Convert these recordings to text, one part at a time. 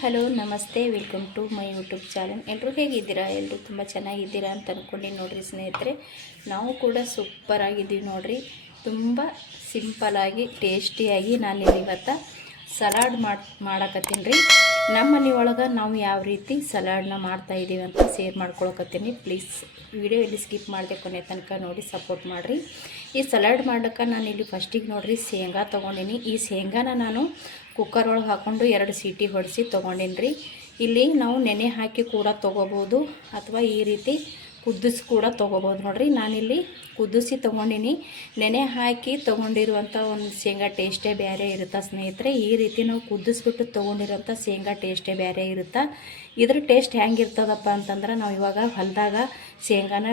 Hello ನಮಸ್ತೆ, welcome to my YouTube channel. ಎಲ್ಲರೂ ಹೇಗಿದ್ದೀರಾ? ಎಲ್ಲರೂ ತುಂಬ ಚೆನ್ನಾಗಿದ್ದೀರಾ ಅಂತ ಅಂದ್ಕೊಂಡು ನೋಡಿರಿ ಸ್ನೇಹಿತರೆ. ನಾವು ಕೂಡ ಸೂಪರ್ ಆಗಿದ್ದೀವಿ ನೋಡಿರಿ. ತುಂಬ ಸಿಂಪಲಾಗಿ ಟೇಸ್ಟಿಯಾಗಿ ನಾನು ಇವತ್ತು ಸಲಾಡ್ ಮಾಡಕತ್ತೀನಿ ರೀ. ನಮ್ಮ ಮನೆ ಒಳಗೆ ನಾವು ಯಾವ ರೀತಿ ಸಲಾಡ್ನ ಮಾಡ್ತಾಯಿದ್ದೀವಿ ಅಂತ ಶೇರ್ ಮಾಡ್ಕೊಳಕತ್ತೀನಿ. ಪ್ಲೀಸ್ ವಿಡಿಯೋ ಇಲ್ಲಿ ಸ್ಕಿಪ್ ಮಾಡದೆ ಕೊನೆ ತನಕ ನೋಡಿ ಸಪೋರ್ಟ್ ಮಾಡಿರಿ. ಈ ಸಲಾಡ್ ಮಾಡೋಕ್ಕೆ ನಾನು ಇಲ್ಲಿ ಫಸ್ಟಿಗೆ ನೋಡಿರಿ ಶೇಂಗಾ ತೊಗೊಂಡಿನಿ. ಈ ಶೇಂಗಾನ ನಾನು ಕುಕ್ಕರ್ ಒಳಗೆ ಹಾಕ್ಕೊಂಡು 2 ಸೀಟಿ ಹೊಡೆಸಿ ತೊಗೊಂಡಿನಿ ರೀ. ಇಲ್ಲಿ ನಾವು ನೆನೆ ಹಾಕಿ ಕೂಡ ತೊಗೋಬೋದು ಅಥವಾ ಈ ರೀತಿ ಕುದಿಸಿ ಕೂಡ ತೊಗೋಬೋದು ನೋಡಿರಿ. ನಾನಿಲ್ಲಿ ಕುದಿಸಿ ತೊಗೊಂಡಿನಿ. ನೆನೆ ಹಾಕಿ ತೊಗೊಂಡಿರುವಂಥ ಒಂದು ಶೇಂಗಾ ಟೇಸ್ಟೇ ಬೇರೆ ಇರುತ್ತೆ ಸ್ನೇಹಿತರೆ. ಈ ರೀತಿ ನಾವು ಕುದಿಸ್ಬಿಟ್ಟು ತೊಗೊಂಡಿರೋಂಥ ಶೇಂಗಾ ಟೇಸ್ಟೇ ಬೇರೆ ಇರುತ್ತೆ. ಇದ್ರ ಟೇಸ್ಟ್ ಹೆಂಗಿರ್ತದಪ್ಪ ಅಂತಂದ್ರೆ, ನಾವು ಇವಾಗ ಹೊಲದಾಗ ಶೇಂಗಾನ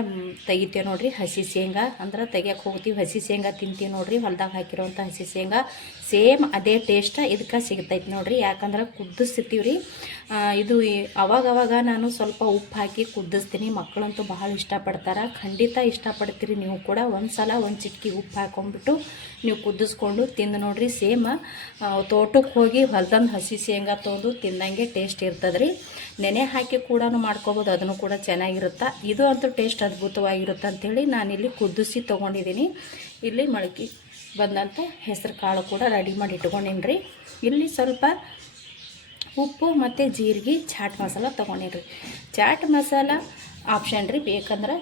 ತೆಗಿತೀವಿ ನೋಡಿರಿ. ಹಸಿ ಶೇಂಗಾ ಅಂದ್ರೆ ತೆಗಿಯೋಕೆ ಹೋಗ್ತೀವಿ, ಹಸಿ ಶೇಂಗಾ ತಿಂತೀವಿ ನೋಡಿರಿ. ಹೊಲದಾಗ ಹಾಕಿರೋಂಥ ಹಸಿ ಶೇಂಗಾ ಸೇಮ್ ಅದೇ ಟೇಸ್ಟ್ ಇದಕ್ಕೆ ಸಿಗ್ತೈತೆ ನೋಡಿರಿ. ಯಾಕಂದ್ರೆ ಕುದಿಸ್ತೀವಿ ರೀ. ಇದು ಅವಾಗವಾಗ ನಾನು ಸ್ವಲ್ಪ ಉಪ್ಪು ಹಾಕಿ ಕುದಿಸ್ತೀನಿ. ಮಕ್ಕಳಂತೂ ಭಾಳ ಇಷ್ಟಪಡ್ತಾರೆ. ಖಂಡಿತ ಇಷ್ಟಪಡ್ತೀರಿ ನೀವು ಕೂಡ. ಒಂದು ಸಲ ಒಂದು ಚಿಟಕಿ ಉಪ್ಪು ಹಾಕೊಂಡ್ಬಿಟ್ಟು ನೀವು ಕುದಿಸ್ಕೊಂಡು ತಿಂದು ನೋಡಿರಿ. ಸೇಮ್ ತೋಟಕ್ಕೆ ಹೋಗಿ ಹೊಲದಂದು ಹಸಿ ಶೇಂಗಾ ತೊಗೊಂಡು ತಿಂದಂಗೆ ಟೇಸ್ಟ್ ಇರ್ತದೆ ರೀ. ನೆನೆ ಹಾಕಿ ಕೂಡ ಮಾಡ್ಕೋಬೋದು, ಅದನ್ನು ಕೂಡ ಚೆನ್ನಾಗಿರುತ್ತೆ. ಇದು ಅಂತೂ ಟೇಸ್ಟ್ ಅದ್ಭುತವಾಗಿರುತ್ತೆ ಅಂಥೇಳಿ ನಾನಿಲ್ಲಿ ಕುದಿಸಿ ತೊಗೊಂಡಿದ್ದೀನಿ. ಇಲ್ಲಿ ಮೊಳಕೆ ಬಂದಂಥ ಹೆಸರು ಕಾಳು ಕೂಡ ರೆಡಿ ಮಾಡಿ ಇಟ್ಕೊಂಡಿನಿ ರೀ. ಇಲ್ಲಿ ಸ್ವಲ್ಪ ಉಪ್ಪು ಮತ್ತು ಜೀರಿಗೆ ಚಾಟ್ ಮಸಾಲ ತೊಗೊಂಡಿನಿ ರೀ. ಚಾಟ್ ಮಸಾಲ ಆಪ್ಷನ್ ರೀ, ಬೇಕಂದ್ರೆ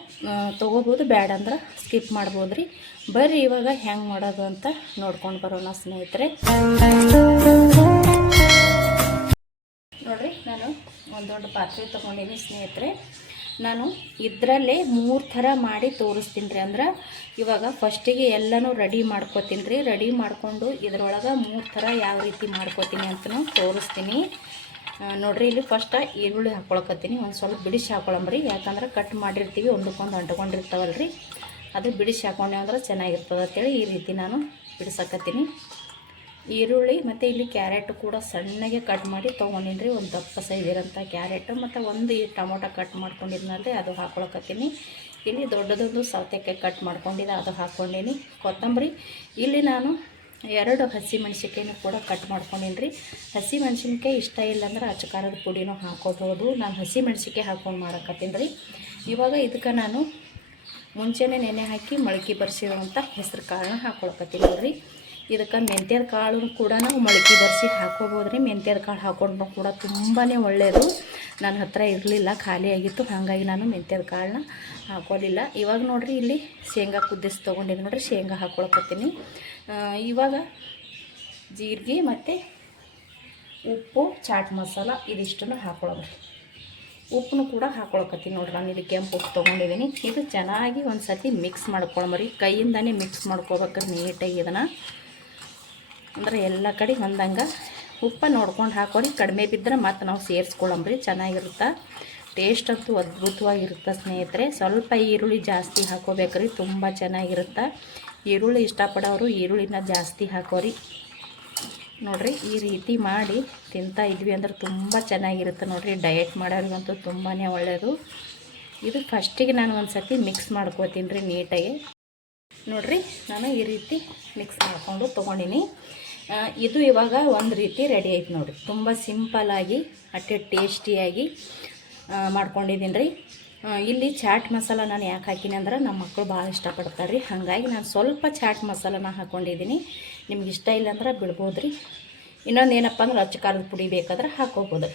ತೊಗೋಬೋದು, ಬ್ಯಾಡ ಅಂದ್ರೆ ಸ್ಕಿಪ್ ಮಾಡ್ಬೋದು ರೀ. ಬರ್ರಿ ಇವಾಗ ಹೆಂಗೆ ಮಾಡೋದು ಅಂತ ನೋಡ್ಕೊಂಡು ಬರೋಣ ಸ್ನೇಹಿತರೆ. ನೋಡಿರಿ, ನಾನು ಒಂದು ದೊಡ್ಡ ಪಾತ್ರೆ ತೊಗೊಂಡಿನಿ ಸ್ನೇಹಿತರೆ. ನಾನು ಇದರಲ್ಲೇ 3 ಥರ ಮಾಡಿ ತೋರಿಸ್ತೀನಿ ರೀ. ಅಂದ್ರೆ ಇವಾಗ ಫಸ್ಟಿಗೆ ಎಲ್ಲನೂ ರೆಡಿ ಮಾಡ್ಕೋತೀನಿ ರೀ. ರೆಡಿ ಮಾಡಿಕೊಂಡು ಇದರೊಳಗೆ 3 ಥರ ಯಾವ ರೀತಿ ಮಾಡ್ಕೋತೀನಿ ಅಂತಲೂ ತೋರಿಸ್ತೀನಿ ನೋಡಿರಿ. ಇಲ್ಲಿ ಫಸ್ಟ್ ಈರುಳ್ಳಿ ಹಾಕ್ಕೊಳಕತ್ತೀನಿ. ಒಂದು ಸ್ವಲ್ಪ ಬಿಡಿಸಿ ಹಾಕ್ಕೊಳಂಬ್ರಿ. ಯಾಕಂದ್ರೆ ಕಟ್ ಮಾಡಿರ್ತೀವಿ, ಒಂದಕ್ಕೊಂದು ಅಂಟ್ಕೊಂಡಿರ್ತಾವಲ್ಲ ರೀ. ಅದು ಬಿಡಿಸಿ ಹಾಕ್ಕೊಂಡೆ ಅಂದ್ರೆ ಚೆನ್ನಾಗಿರ್ತದೆ ಅಂತೇಳಿ ಈ ರೀತಿ ನಾನು ಬಿಡಿಸಾಕತ್ತೀನಿ. ಈರುಳ್ಳಿ ಮತ್ತು ಇಲ್ಲಿ ಕ್ಯಾರೆಟ್ ಕೂಡ ಸಣ್ಣಗೆ ಕಟ್ ಮಾಡಿ ತೊಗೊಂಡಿನಿ ರೀ. ಒಂದು ದಪ್ಪ ಸೈಜ್ ಇರೋಂಥ ಕ್ಯಾರೆಟು ಮತ್ತು ಒಂದು ಟೊಮೊಟೊ ಕಟ್ ಮಾಡ್ಕೊಂಡಿದ್ನಲ್ರಿ, ಅದು ಹಾಕ್ಕೊಳಕತ್ತೀನಿ. ಇಲ್ಲಿ ದೊಡ್ಡದೊಂದು ಸೌತೆಕಾಯಿ ಕಟ್ ಮಾಡ್ಕೊಂಡಿದ್ದೆ, ಅದು ಹಾಕ್ಕೊಂಡೀನಿ. ಕೊತ್ತಂಬರಿ ಇಲ್ಲಿ ನಾನು 2 ಹಸಿ ಮೆಣಸಿನ್ಕಾಯಿನೂ ಕೂಡ ಕಟ್ ಮಾಡ್ಕೊಂಡಿನಿ ರೀ. ಹಸಿ ಮೆಣಸಿನ್ಕಾಯಿ ಇಷ್ಟ ಇಲ್ಲಾಂದ್ರೆ ಅಚ್ಚಕಾರದ ಪುಡಿನೂ ಹಾಕೋಬೋದು. ನಾನು ಹಸಿ ಮೆಣಸಿನ್ಕಾಯಿ ಹಾಕ್ಕೊಂಡು ಮಾಡಕತ್ತೀನಿ ರೀ. ಇವಾಗ ಇದಕ್ಕೆ ನಾನು ಮುಂಚೆನೇ ನೆನೆ ಹಾಕಿ ಮೊಳಕೆ ಬರೆಸಿರುವಂಥ ಹೆಸರು ಕಾಳನ್ನ ಹಾಕ್ಕೊಳಕತ್ತೀನಿ ನೋಡಿರಿ. ಇದಕ್ಕೆ ಮೆಂತ್ಯದ ಕಾಳು ಕೂಡ ನಾವು ಮೊಳಕೆ ಬರೆಸಿ ಹಾಕೋಬೋದು ರೀ. ಮೆಂತ್ಯದ ಕಾಳು ಹಾಕ್ಕೊಂಡು ಕೂಡ ತುಂಬಾ ಒಳ್ಳೆಯದು. ನನ್ನ ಹತ್ರ ಇರಲಿಲ್ಲ, ಖಾಲಿ ಆಗಿತ್ತು, ಹಾಗಾಗಿ ನಾನು ಮೆಂತ್ಯದ ಕಾಳನ್ನ ಹಾಕೋಲಿಲ್ಲ. ಇವಾಗ ನೋಡಿರಿ, ಇಲ್ಲಿ ಶೇಂಗಾ ಕುದಿಸಿ ತೊಗೊಂಡಿದ್ದು ನೋಡಿರಿ. ಶೇಂಗಾ ಹಾಕ್ಕೊಳಕತ್ತೀನಿ. ಇವಾಗ ಜೀರಿಗೆ ಮತ್ತು ಉಪ್ಪು, ಚಾಟ್ ಮಸಾಲ ಇದಿಷ್ಟನ್ನು ಹಾಕ್ಕೊಳಮ್ರಿ. ಉಪ್ಪನ್ನು ಕೂಡ ಹಾಕ್ಕೊಳಕತ್ತೀನಿ ನೋಡ್ರಿ. ನಾನು ಇಲ್ಲಿ ಕೆಂಪು ಉಪ್ಪು ತೊಗೊಂಡಿದ್ದೀನಿ. ಇದು ಚೆನ್ನಾಗಿ ಒಂದು ಸತಿ ಮಿಕ್ಸ್ ಮಾಡ್ಕೊಳಮ್ರಿ. ಕೈಯಿಂದನೇ ಮಿಕ್ಸ್ ಮಾಡ್ಕೋಬೇಕ್ರಿ ನೀಟಾಗಿ ಇದನ್ನು. ಅಂದ್ರೆ ಎಲ್ಲ ಕಡೆ ಹೊಂದಂಗೆ ಉಪ್ಪು ನೋಡ್ಕೊಂಡು ಹಾಕೋರಿ. ಕಡಿಮೆ ಬಿದ್ದರೆ ಮತ್ತು ನಾವು ಸೇರಿಸ್ಕೊಳಮ್ರಿ, ಚೆನ್ನಾಗಿರುತ್ತೆ. ಟೇಸ್ಟ್ ಅಂತೂ ಅದ್ಭುತವಾಗಿರುತ್ತೆ ಸ್ನೇಹಿತರೆ. ಸ್ವಲ್ಪ ಈರುಳ್ಳಿ ಜಾಸ್ತಿ ಹಾಕೋಬೇಕ್ರಿ, ತುಂಬ ಚೆನ್ನಾಗಿರುತ್ತೆ. ಈರುಳ್ಳಿ ಇಷ್ಟಪಡೋರು ಈರುಳ್ಳಿನ ಜಾಸ್ತಿ ಹಾಕೋರಿ ನೋಡಿರಿ. ಈ ರೀತಿ ಮಾಡಿ ತಿಂತಾ ಇದ್ವಿ ಅಂದ್ರೆ ತುಂಬ ಚೆನ್ನಾಗಿರುತ್ತೆ ನೋಡಿರಿ. ಡಯಟ್ ಮಾಡೋರಿಗಂತೂ ತುಂಬಾ ಒಳ್ಳೆಯದು. ಇದು ಫಸ್ಟಿಗೆ ನಾನು ಒಂದು ಸತಿ ಮಿಕ್ಸ್ ಮಾಡ್ಕೋತೀನಿ ರೀ ನೀಟಾಗಿ. ನೋಡಿರಿ, ನಾನು ಈ ರೀತಿ ಮಿಕ್ಸ್ ಮಾಡಿಕೊಂಡು ತೊಗೊಂಡಿನಿ. ಇದು ಇವಾಗ ಒಂದು ರೀತಿ ರೆಡಿ ಆಯ್ತು ನೋಡಿರಿ. ತುಂಬ ಸಿಂಪಲ್ಲಾಗಿ ಅಷ್ಟೇ ಟೇಸ್ಟಿಯಾಗಿ ಮಾಡ್ಕೊಂಡಿದ್ದೀನಿ ರೀ. ಇಲ್ಲಿ ಚಾಟ್ ಮಸಾಲ ನಾನು ಯಾಕೆ ಹಾಕಿನಿ ಅಂದ್ರೆ ನಮ್ಮ ಮಕ್ಕಳು ಭಾಳ ಇಷ್ಟಪಡ್ತಾರೆ ರೀ. ಹಾಗಾಗಿ ನಾನು ಸ್ವಲ್ಪ ಚಾಟ್ ಮಸಾಲನ ಹಾಕ್ಕೊಂಡಿದ್ದೀನಿ. ನಿಮ್ಗೆ ಇಷ್ಟ ಇಲ್ಲಾಂದ್ರೆ ಬಿಡ್ಬೋದು ರೀ. ಇನ್ನೊಂದು ಏನಪ್ಪ ಅಂದ್ರೆ ಅಚ್ಚಕಾರದ ಪುಡಿ ಬೇಕಾದ್ರೆ ಹಾಕೋಬೋದು.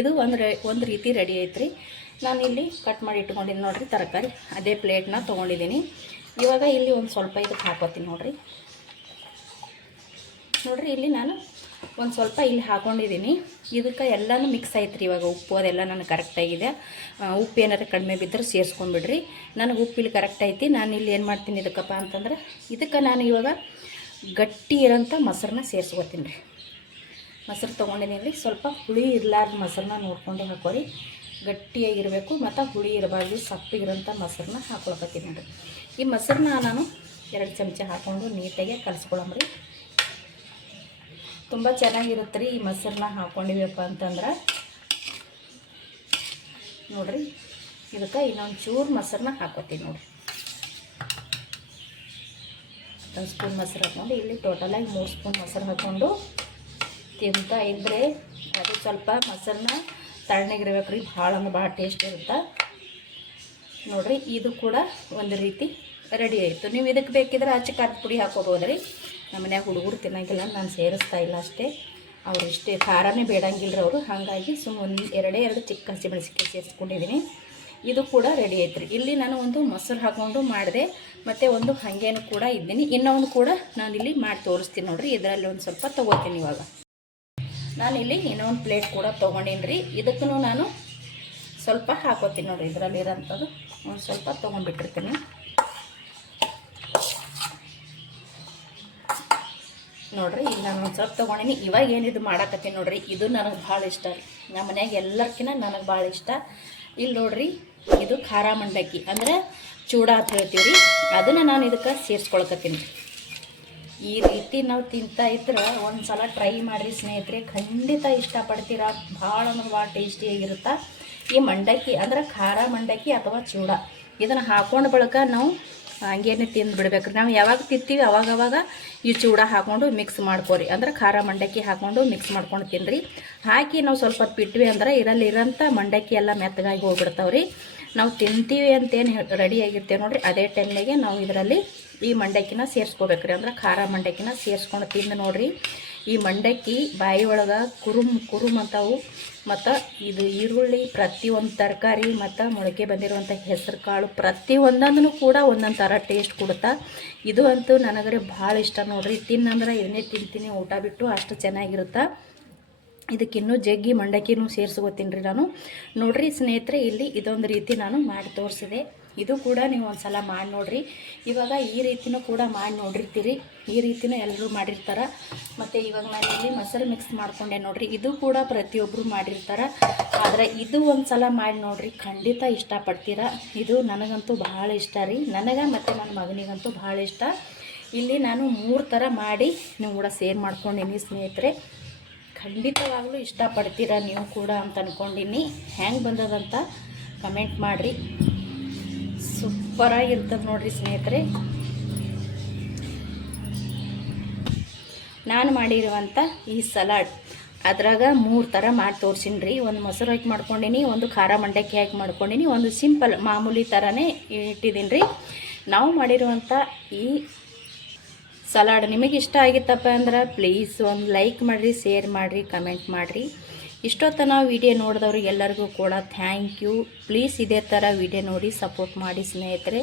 ಇದು ಒಂದು ರೀತಿ ರೆಡಿ ಐತೆ ರೀ. ನಾನಿಲ್ಲಿ ಕಟ್ ಮಾಡಿ ಇಟ್ಕೊಂಡಿದ್ದೀನಿ ನೋಡಿರಿ ತರಕಾರಿ. ಅದೇ ಪ್ಲೇಟ್ನ ತೊಗೊಂಡಿದ್ದೀನಿ. ಇವಾಗ ಇಲ್ಲಿ ಒಂದು ಸ್ವಲ್ಪ ಇದಕ್ಕೆ ಹಾಕೋತೀನಿ ನೋಡಿರಿ. ಇಲ್ಲಿ ನಾನು ಒಂದು ಸ್ವಲ್ಪ ಇಲ್ಲಿ ಹಾಕ್ಕೊಂಡಿದ್ದೀನಿ. ಇದಕ್ಕೆ ಎಲ್ಲನೂ ಮಿಕ್ಸ್ ಆಯ್ತು ರೀ. ಇವಾಗ ಉಪ್ಪು ಅದೆಲ್ಲ ನನಗೆ ಕರೆಕ್ಟಾಗಿದೆ. ಉಪ್ಪು ಏನಾರು ಕಡಿಮೆ ಬಿದ್ದರೆ ಸೇರಿಸ್ಕೊಂಡ್ಬಿಡ್ರಿ. ನನಗೆ ಉಪ್ಪು ಇಲ್ಲಿ ಕರೆಕ್ಟ್ ಐತಿ. ನಾನು ಇಲ್ಲಿ ಏನು ಮಾಡ್ತೀನಿ ಇದಕ್ಕಪ್ಪ ಅಂತಂದ್ರೆ, ಇದಕ್ಕೆ ನಾನು ಇವಾಗ ಗಟ್ಟಿ ಇರೋಂಥ ಮೊಸರನ್ನ ಸೇರಿಸ್ಕೊತೀನಿ ರೀ. ಮೊಸರು ತೊಗೊಂಡಿನಿ ರೀ. ಸ್ವಲ್ಪ ಹುಳಿ ಇರಲಾರ್ದ ಮೊಸರನ್ನ ನೋಡ್ಕೊಂಡು ಹಾಕೋರಿ. ಗಟ್ಟಿಯಾಗಿರಬೇಕು ಮತ್ತು ಹುಳಿ ಇರಬಾರ್ದು, ಸಪ್ಪಿಗಿರೋಂಥ ಮೊಸರನ್ನ ಹಾಕ್ಕೊಳಕತ್ತೀನಿ ರೀ. ಈ ಮೊಸರನ್ನ ನಾನು 2 ಚಮಚ ಹಾಕ್ಕೊಂಡು ನೀಟಾಗಿ ಕಲಿಸ್ಕೊಳಮ್ರಿ. ತುಂಬ ಚೆನ್ನಾಗಿರುತ್ತೆ ರೀ ಈ ಮೊಸರನ್ನ ಹಾಕ್ಕೊಂಡಿವಪ್ಪ ಅಂತಂದ್ರೆ. ನೋಡಿರಿ, ಇದಕ್ಕೆ ಇನ್ನೊಂದು ಚೂರು ಮೊಸರನ್ನ ಹಾಕೋತೀನಿ ನೋಡಿರಿ. 1 ಸ್ಪೂನ್ ಮೊಸರು ಹಾಕ್ಕೊಂಡು ಇಲ್ಲಿ ಟೋಟಲಾಗಿ 3 ಸ್ಪೂನ್ ಮೊಸರು ಹಾಕ್ಕೊಂಡು ತಿಂತ ಇದ್ದರೆ ಅದು ಸ್ವಲ್ಪ ಮೊಸರನ್ನ ತಣ್ಣಗಿರ್ಬೇಕು ರೀ, ಭಾಳ ಅಂದ್ರೆ ಭಾಳ ಟೇಸ್ಟ್ ಇರುತ್ತೆ ನೋಡಿರಿ. ಇದು ಕೂಡ ಒಂದು ರೀತಿ ರೆಡಿ ಆಯಿತು. ನೀವು ಇದಕ್ಕೆ ಬೇಕಿದ್ರೆ ಆಚೆ ಖಾರದ ಪುಡಿ ಹಾಕೋಬೋದು ರೀ. ನಮ್ಮ ಮನ್ಯಾಗ ಹುಡುಗರು ತಿನ್ನೋಂಗಿಲ್ಲ, ನಾನು ಸೇರಿಸ್ತಾ ಇಲ್ಲ ಅಷ್ಟೇ. ಅವ್ರು ಇಷ್ಟೇ ಖಾರನೇ ಬೇಡಂಗಿಲ್ಲ ಅವರು, ಹಾಗಾಗಿ ಸುಮ್ಮನೆ ಎರಡು ಚಿಕ್ಕ ಹಸಿಮೆಣಸಿನಕಾಯಿ ಸೇರಿಸ್ಕೊಂಡಿದ್ದೀನಿ. ಇದು ಕೂಡ ರೆಡಿ ಆಯ್ತು ರೀ. ಇಲ್ಲಿ ನಾನು ಒಂದು ಮೊಸರು ಹಾಕ್ಕೊಂಡು ಮಾಡಿದೆ, ಮತ್ತು ಒಂದು ಹಾಗೇನು ಕೂಡ ಇದ್ದೀನಿ. ಇನ್ನೊಂದು ಕೂಡ ನಾನಿಲ್ಲಿ ಮಾಡಿ ತೋರಿಸ್ತೀನಿ ನೋಡಿರಿ. ಇದರಲ್ಲಿ ಒಂದು ಸ್ವಲ್ಪ ತೊಗೋತೀನಿ. ಇವಾಗ ನಾನಿಲ್ಲಿ ಇನ್ನೊಂದು ಪ್ಲೇಟ್ ಕೂಡ ತೊಗೊಂಡೀನಿ ರೀ. ಇದಕ್ಕೂ ನಾನು ಸ್ವಲ್ಪ ಹಾಕೋತೀನಿ ನೋಡಿರಿ. ಇದರಲ್ಲಿರೋಂಥದ್ದು ಒಂದು ಸ್ವಲ್ಪ ತೊಗೊಂಡ್ಬಿಟ್ಟಿರ್ತೀನಿ ನೋಡಿರಿ. ಈಗ ನಾನು ಒಂದು ಸ್ವಲ್ಪ ತೊಗೊಂಡಿನಿ. ಇವಾಗ ಏನಿದು ಮಾಡಾಕತ್ತೀನಿ ನೋಡಿರಿ, ಇದು ನನಗೆ ಭಾಳ ಇಷ್ಟ ರೀ. ನಮ್ಮ ಮನ್ಯಾಗ ಎಲ್ಲರ್ಕಿನ್ನ ನನಗೆ ಭಾಳ ಇಷ್ಟ. ಇಲ್ಲಿ ನೋಡಿರಿ, ಇದು ಖಾರ ಮಂಡಕ್ಕಿ ಅಂದರೆ ಚೂಡ ಅಂತ ಹೇಳ್ತೀವಿ ರೀ. ಅದನ್ನು ನಾನು ಇದಕ್ಕೆ ಸೇರಿಸ್ಕೊಳ್ಕತ್ತೀನಿ. ಈ ರೀತಿ ನಾವು ತಿಂತಾ ಇದ್ರೆ ಒಂದು ಸಲ ಟ್ರೈ ಮಾಡಿರಿ ಸ್ನೇಹಿತರೆ, ಖಂಡಿತ ಇಷ್ಟಪಡ್ತೀರಾ. ಭಾಳ ಅಂದ್ರೆ ಭಾಳ ಟೇಸ್ಟಿಯಾಗಿರುತ್ತೆ. ಈ ಮಂಡಕ್ಕಿ ಅಂದ್ರೆ ಖಾರ ಮಂಡಕ್ಕಿ ಅಥವಾ ಚೂಡ, ಇದನ್ನು ಹಾಕೊಂಡು ಬಳಿಕ ನಾವು ಹಂಗೇನೆ ತಿಂದು ಬಿಡ್ಬೇಕು ರೀ. ನಾವು ಯಾವಾಗ ತಿಂತೀವಿ ಅವಾಗವಾಗ ಈ ಚೂಡ ಹಾಕ್ಕೊಂಡು ಮಿಕ್ಸ್ ಮಾಡ್ಕೊರಿ, ಅಂದ್ರೆ ಖಾರ ಮಂಡಕ್ಕಿ ಹಾಕ್ಕೊಂಡು ಮಿಕ್ಸ್ ಮಾಡ್ಕೊಂಡು ತಿನ್ನಿರಿ. ಹಾಕಿ ನಾವು ಸ್ವಲ್ಪ ಹೊತ್ತು ಬಿಟ್ವಿ ಅಂದ್ರೆ ಇರೋಂಥ ಮಂಡಕ್ಕಿ ಎಲ್ಲ ಮೆತ್ತಗಾಗಿ ಹೋಗ್ಬಿಡ್ತಾವ್ರಿ. ನಾವು ತಿಂತೀವಿ ಅಂತೇನು ರೆಡಿಯಾಗಿರ್ತೇವೆ ನೋಡಿರಿ, ಅದೇ ಟೈಮ್ನಾಗೆ ನಾವು ಇದರಲ್ಲಿ ಈ ಮಂಡಕ್ಕಿನ ಸೇರಿಸ್ಕೋಬೇಕ್ರಿ. ಅಂದ್ರೆ ಖಾರ ಮಂಡಕ್ಕಿನ ಸೇರಿಸ್ಕೊಂಡು ತಿಂದು ನೋಡಿರಿ. ಈ ಮಂಡಕ್ಕಿ ಬಾಯಿ ಒಳಗೆ ಕುರುಮ್ ಅಂತಾವು. ಮತ್ತು ಇದು ಈರುಳ್ಳಿ, ಪ್ರತಿಯೊಂದು ತರಕಾರಿ ಮತ್ತು ಮೊಳಕೆ ಬಂದಿರುವಂಥ ಹೆಸರು ಕಾಳು ಪ್ರತಿಯೊಂದನ್ನು ಕೂಡ ಒಂದೊಂದು ಥರ ಟೇಸ್ಟ್ ಕೊಡುತ್ತಾ. ಇದು ಅಂತೂ ನನಗರೆ ಭಾಳ ಇಷ್ಟ ನೋಡಿರಿ. ತಿನ್ನಂದ್ರೆ ಇದನ್ನೇ ತಿಂತೀನಿ ಊಟ ಬಿಟ್ಟು, ಅಷ್ಟು ಚೆನ್ನಾಗಿರುತ್ತೆ. ಇದಕ್ಕಿನ್ನೂ ಜಗ್ಗಿ ಮಂಡಕ್ಕಿನೂ ಸೇರಿಸ್ಕೋತೀನಿ ರೀ ನಾನು. ನೋಡಿರಿ ಸ್ನೇಹಿತರೆ, ಇಲ್ಲಿ ಇದೊಂದು ರೀತಿ ನಾನು ಮಾಡಿ ತೋರಿಸಿದೆ. ಇದು ಕೂಡ ನೀವು ಒಂದು ಸಲ ಮಾಡಿ ನೋಡಿರಿ. ಇವಾಗ ಈ ರೀತಿನೂ ಕೂಡ ಮಾಡಿ ನೋಡಿರ್ತೀರಿ, ಈ ರೀತಿನೂ ಎಲ್ಲರೂ ಮಾಡಿರ್ತಾರೆ. ಮತ್ತು ಇವಾಗ ನಾನು ಇಲ್ಲಿ ಮೊಸರು ಮಿಕ್ಸ್ ಮಾಡ್ಕೊಂಡೆ ನೋಡಿರಿ, ಇದು ಕೂಡ ಪ್ರತಿಯೊಬ್ಬರು ಮಾಡಿರ್ತಾರೆ. ಆದರೆ ಇದು ಒಂದು ಸಲ ಮಾಡಿ ನೋಡಿರಿ, ಖಂಡಿತ ಇಷ್ಟಪಡ್ತೀರಾ. ಇದು ನನಗಂತೂ ಭಾಳ ಇಷ್ಟ ರೀ, ನನಗೆ ಮತ್ತು ನನ್ನ ಮಗನಿಗಂತೂ ಭಾಳ ಇಷ್ಟ. ಇಲ್ಲಿ ನಾನು 3 ಥರ ಮಾಡಿ ನೀವು ಕೂಡ ಸೇರ್ ಮಾಡ್ಕೊಂಡೀನಿ ಸ್ನೇಹಿತರೆ. ಖಂಡಿತವಾಗಲೂ ಇಷ್ಟಪಡ್ತೀರಾ ನೀವು ಕೂಡ ಅಂತ ಅಂದ್ಕೊಂಡೀನಿ. ಹೆಂಗೆ ಬಂದದಂತ ಕಮೆಂಟ್ ಮಾಡಿರಿ. ಸೂಪರಾಗಿರ್ತದೆ ನೋಡಿರಿ ಸ್ನೇಹಿತರೆ. ನಾನು ಮಾಡಿರುವಂಥ ಈ ಸಲಾಡ್ ಅದ್ರಾಗ 3 ಥರ ಮಾಡಿ ತೋರಿಸೀನಿ ರೀ. ಒಂದು ಮೊಸರು ಹಾಕಿ ಮಾಡ್ಕೊಂಡೀನಿ, ಒಂದು ಖಾರ ಮಂಡಕ್ಕಿ ಹಾಕಿ ಮಾಡ್ಕೊಂಡೀನಿ, ಒಂದು ಸಿಂಪಲ್ ಮಾಮೂಲಿ ಥರನೇ ಇಟ್ಟಿದ್ದೀನಿ ರೀ. ನಾವು ಮಾಡಿರುವಂಥ ಈ ಸಲಾಡ್ ನಿಮಗೆ ಇಷ್ಟ ಆಗಿತ್ತಪ್ಪ ಅಂದ್ರೆ ಪ್ಲೀಸ್ ಒಂದು ಲೈಕ್ ಮಾಡಿರಿ, ಶೇರ್ ಮಾಡಿರಿ, ಕಮೆಂಟ್ ಮಾಡಿರಿ. ಇಷ್ಟೊತ್ತು ನಾವು ವಿಡಿಯೋ ನೋಡಿದವ್ರು ಎಲ್ಲರಿಗೂ ಕೂಡ ಥ್ಯಾಂಕ್ ಯು. ಪ್ಲೀಸ್ ಇದೇ ಥರ ವಿಡಿಯೋ ನೋಡಿ ಸಪೋರ್ಟ್ ಮಾಡಿ ಸ್ನೇಹಿತರೆ.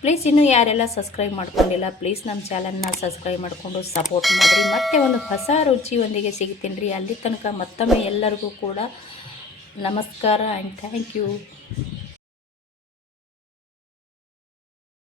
ಪ್ಲೀಸ್ ಇನ್ನೂ ಯಾರೆಲ್ಲ ಸಬ್ಸ್ಕ್ರೈಬ್ ಮಾಡ್ಕೊಂಡಿಲ್ಲ ಪ್ಲೀಸ್ ನಮ್ಮ ಚಾನಲ್ನ ಸಬ್ಸ್ಕ್ರೈಬ್ ಮಾಡಿಕೊಂಡು ಸಪೋರ್ಟ್ ಮಾಡಿರಿ. ಮತ್ತೆ ಒಂದು ಹೊಸ ರುಚಿಯೊಂದಿಗೆ ಸಿಗ್ತೀನಿ ರೀ. ಅಲ್ಲಿ ತನಕ ಮತ್ತೊಮ್ಮೆ ಎಲ್ಲರಿಗೂ ಕೂಡ ನಮಸ್ಕಾರ ಆ್ಯಂಡ್ ಥ್ಯಾಂಕ್ ಯು.